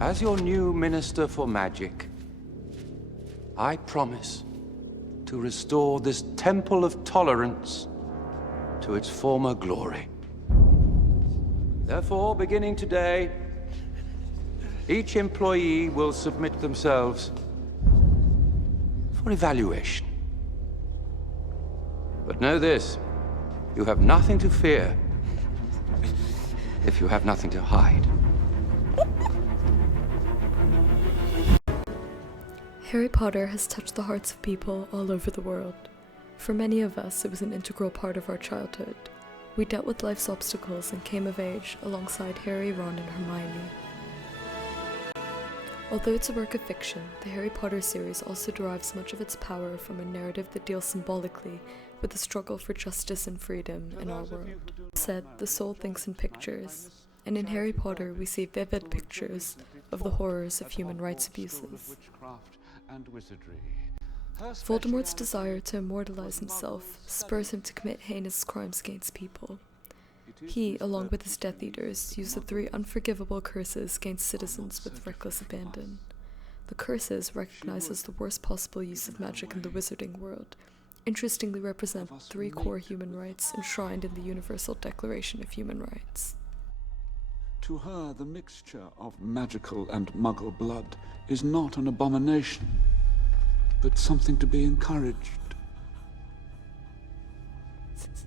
As your new Minister for Magic, I promise to restore this temple of tolerance to its former glory. Therefore, beginning today, each employee will submit themselves for evaluation. But know this, you have nothing to fear if you have nothing to hide. Harry Potter has touched the hearts of people all over the world. For many of us, it was an integral part of our childhood. We dealt with life's obstacles and came of age alongside Harry, Ron, and Hermione. Although it's a work of fiction, the Harry Potter series also derives much of its power from a narrative that deals symbolically with the struggle for justice and freedom in our world. Said, the soul thinks in pictures, and in Harry Potter we see vivid pictures of the horrors of human rights abuses. Voldemort's desire to immortalize himself spurs him to commit heinous crimes against people. He, along with his Death Eaters, used the 3 unforgivable curses against citizens with reckless abandon. The curses, recognized as the worst possible use of magic in the wizarding world, interestingly represent 3 core human rights enshrined in the Universal Declaration of Human Rights. To her, the mixture of magical and muggle blood is not an abomination, but something to be encouraged.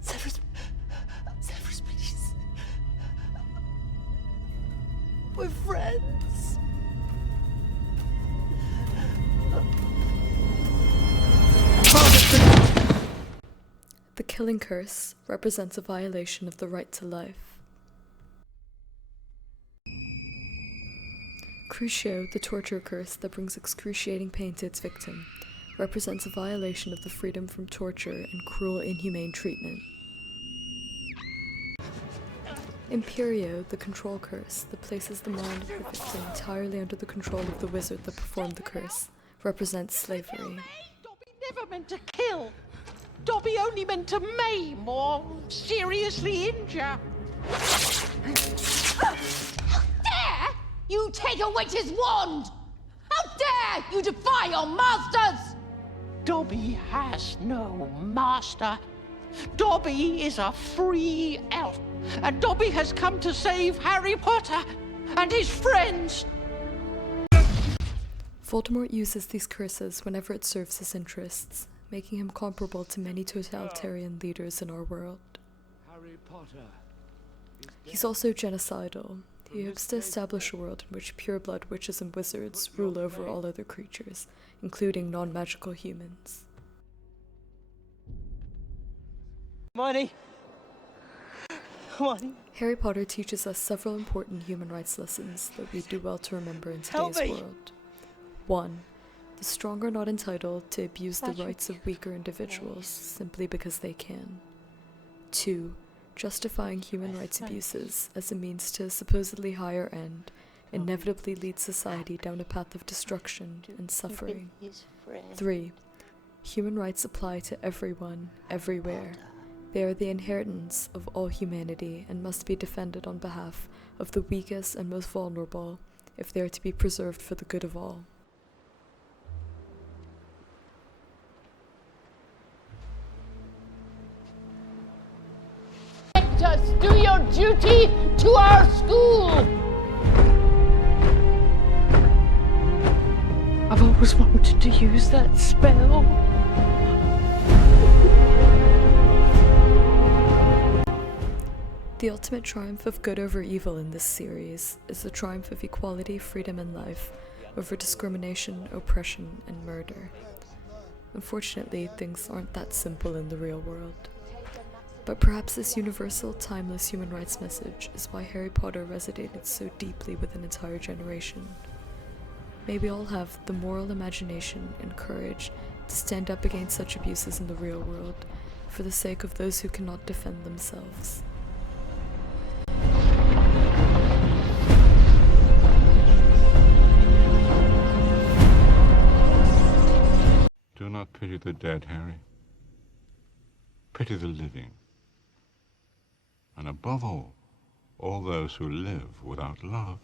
Severus, please. We're friends. The killing curse represents a violation of the right to life. Crucio, the torture curse that brings excruciating pain to its victim, represents a violation of the freedom from torture and cruel, inhumane treatment. Imperio, the control curse that places the mind of the victim entirely under the control of the wizard that performed the curse, represents slavery. Dobby never meant to kill. Dobby only meant to maim or seriously injure. How dare you take a witch's wand! How dare you defy your masters! Dobby has no master. Dobby is a free elf, and Dobby has come to save Harry Potter and his friends. Voldemort uses these curses whenever it serves his interests, making him comparable to many totalitarian leaders in our world. He's also genocidal. He hopes to establish a world in which pureblood witches and wizards rule over all other creatures, including non-magical humans. Hermione! Harry Potter teaches us several important human rights lessons that we do well to remember in today's world. 1. The strong are not entitled to abuse the rights of weaker individuals simply because they can. 2. Justifying human rights abuses as a means to a supposedly higher end inevitably leads society down a path of destruction and suffering. 3. Human rights apply to everyone, everywhere. They are the inheritance of all humanity and must be defended on behalf of the weakest and most vulnerable if they are to be preserved for the good of all. Let us do your duty to our school! I've always wanted to use that spell. The ultimate triumph of good over evil in this series is the triumph of equality, freedom, and life over discrimination, oppression, and murder. Unfortunately, things aren't that simple in the real world. But perhaps this universal, timeless human rights message is why Harry Potter resonated so deeply with an entire generation. May we all have the moral imagination and courage to stand up against such abuses in the real world for the sake of those who cannot defend themselves. Do not pity the dead, Harry. Pity the living. And above all those who live without love.